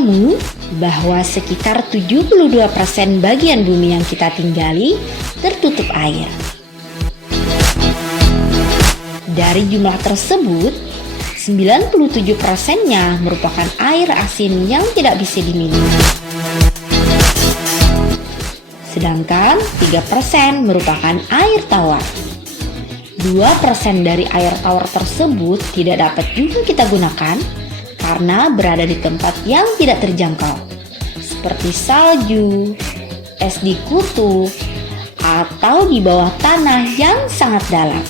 kamu bahwa sekitar 72% bagian bumi yang kita tinggali tertutup air? Dari jumlah tersebut, 97%-nya merupakan air asin yang tidak bisa diminum. Sedangkan 3% merupakan air tawar. 2% dari air tawar tersebut tidak dapat juga kita gunakan karena berada di tempat yang tidak terjangkau, seperti salju, es di kutub, atau di bawah tanah yang sangat dalam.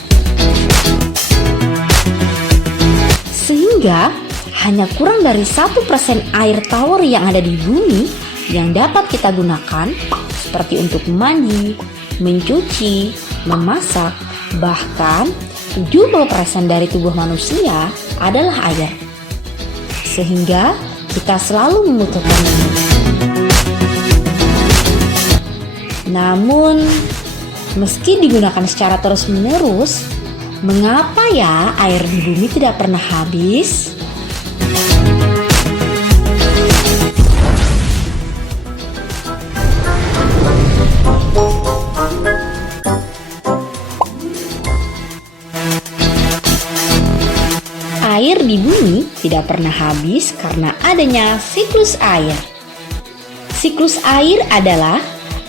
Sehingga hanya kurang dari 1% air tawar yang ada di bumi yang dapat kita gunakan, seperti untuk mandi, mencuci, memasak, bahkan 70% dari tubuh manusia adalah air. Sehingga kita selalu membutuhkannya. Namun, meski digunakan secara terus-menerus, mengapa ya air di bumi tidak pernah habis? Air di bumi tidak pernah habis karena adanya siklus air. Siklus air adalah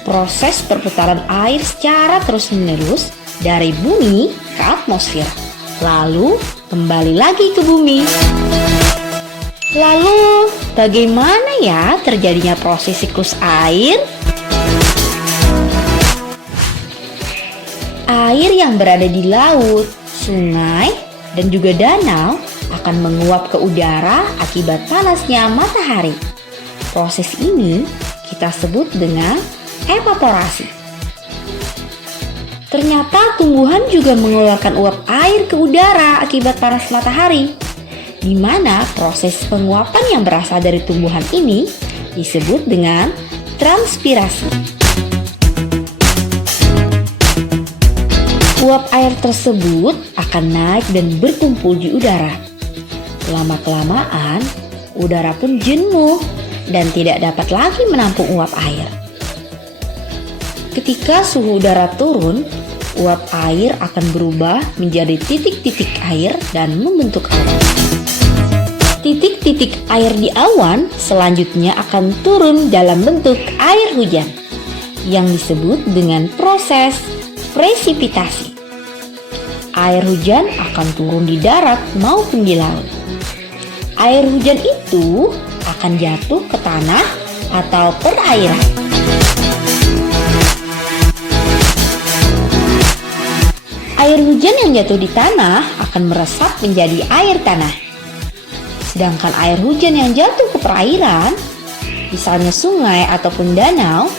proses perputaran air secara terus-menerus dari bumi ke atmosfer, lalu kembali lagi ke bumi. Lalu, bagaimana ya terjadinya proses siklus air? Air yang berada di laut, sungai, dan juga danau akan menguap ke udara akibat panasnya matahari. Proses ini kita sebut dengan evaporasi. Ternyata tumbuhan juga mengeluarkan uap air ke udara akibat panas matahari, di mana proses penguapan yang berasal dari tumbuhan ini disebut dengan transpirasi. Uap air tersebut akan naik dan berkumpul di udara. Lama-kelamaan, udara pun jenuh dan tidak dapat lagi menampung uap air. Ketika suhu udara turun, uap air akan berubah menjadi titik-titik air dan membentuk awan. Titik-titik air di awan selanjutnya akan turun dalam bentuk air hujan yang disebut dengan proses presipitasi. Air hujan akan turun di darat maupun di laut. Air hujan itu akan jatuh ke tanah atau perairan. Air hujan yang jatuh di tanah akan meresap menjadi air tanah. Sedangkan air hujan yang jatuh ke perairan, misalnya sungai ataupun danau,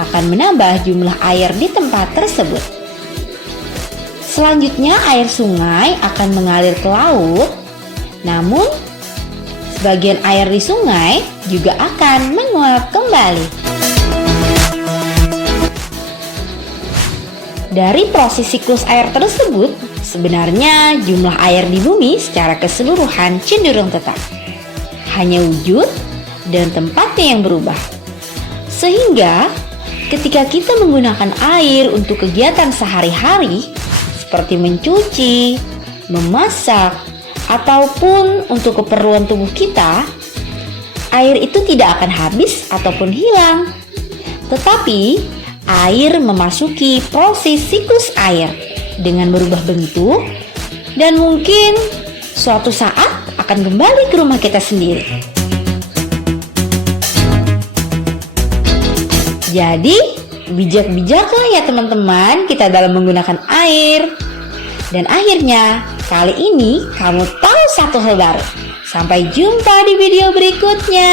akan menambah jumlah air di tempat tersebut. Selanjutnya air sungai akan mengalir ke laut, namun sebagian air di sungai juga akan menguap kembali. Dari proses siklus air tersebut, sebenarnya jumlah air di bumi secara keseluruhan cenderung tetap. Hanya wujud dan tempatnya yang berubah. Sehingga ketika kita menggunakan air untuk kegiatan sehari-hari, seperti mencuci, memasak, ataupun untuk keperluan tubuh kita, air itu tidak akan habis ataupun hilang. Tetapi, air memasuki proses siklus air dengan berubah bentuk dan mungkin suatu saat akan kembali ke rumah kita sendiri. Jadi, bijak-bijaklah ya teman-teman kita dalam menggunakan air. Dan akhirnya, kali ini kamu tahu satu hal baru. Sampai jumpa di video berikutnya.